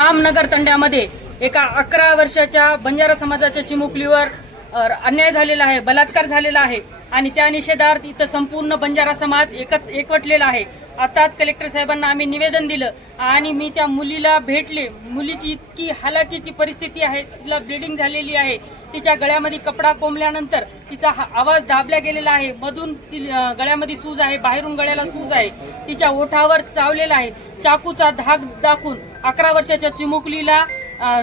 रामनगर तंड्यामध्ये एका अकरा वर्षाच्या बंजारा समाजाच्या चिमुकलीवर अन्याय झालेला आहे बलात्कार झालेला आहे आणि त्या निषेधार्थ इथं संपूर्ण बंजारा समाज एकत्र एकवटलेला आहे आताच कलेक्टर साहेबांना आम्ही निवेदन दिलं आणि मी त्या मुलीला भेटले मुलीची इतकी हालाकीची परिस्थिती आहे तिला ब्लिडिंग झालेली आहे तिच्या गळ्यामध्ये कपडा कोंबल्यानंतर तिचा आवाज दाबला गेलेला आहे मधून ती गळ्यामध्ये सूज आहे बाहेरून गळ्याला सूज आहे तिच्या ओठावर चावलेला आहे चाकूचा धाक दाखवून अकरा वर्षाच्या चिमुकलीला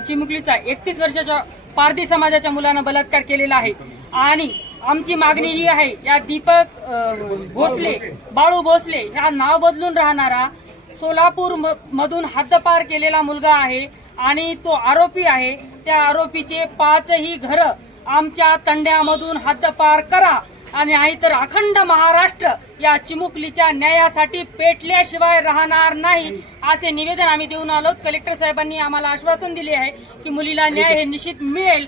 चिमुकलीचा एकतीस वर्षाच्या पारधी समाजाच्या मुलानं बलात्कार केलेला आहे आणि आमची मागणी ही आहे या दीपक भोसले बाळू भोसले ह्या नाव बदलून राहणारा सोलापूर मधून हद्दपार केलेला मुलगा आहे आणि तो आरोपी आहे त्या आरोपीचे पाचही घरं आमच्या तंड्यामधून हद्दपार करा आणि तर अखंड महाराष्ट्र या चिमुकलीच्या न्यायासाठी पेटल्याशिवाय राहणार नाही असे निवेदन आम्ही देऊन आलो कलेक्टर साहेबांनी आम्हाला आश्वासन दिले आहे की मुलीला न्याय हे निश्चित मिळेल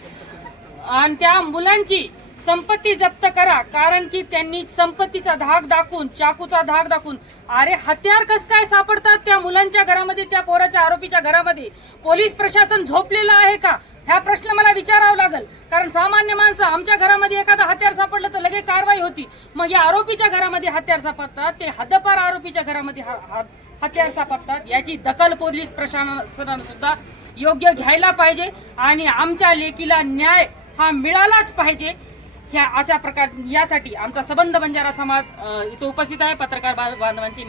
आणि त्या मुलांची संपत्ती जप्त करा कारण की त्यांनी संपत्तीचा धाक दाखवून चाकूचा धाक दाखवून अरे हत्यार कस काय सापडतात त्या मुलांच्या घरामध्ये त्या पोराच्या आरोपीच्या घरामध्ये पोलीस प्रशासन झोपलेलं आहे का ह्या प्रश्न मला विचारावा लागेल कारण सामान्य माणसं आमच्या घरामध्ये एखादा हत्यार सापडलं तर लगेच कारवाई होती मग या आरोपीच्या घरामध्ये हत्यार सापडतात ते हद्दपार आरोपीच्या घरामध्ये हत्यार सापडतात याची दखल पोलीस प्रशासनानं सुद्धा योग्य घ्यायला पाहिजे आणि आमच्या लेकीला न्याय हा मिळालाच पाहिजे ह्या अशा प्रकार यासाठी आमचा सबंध बंजारा समाज इथे उपस्थित आहे पत्रकार बांधवांची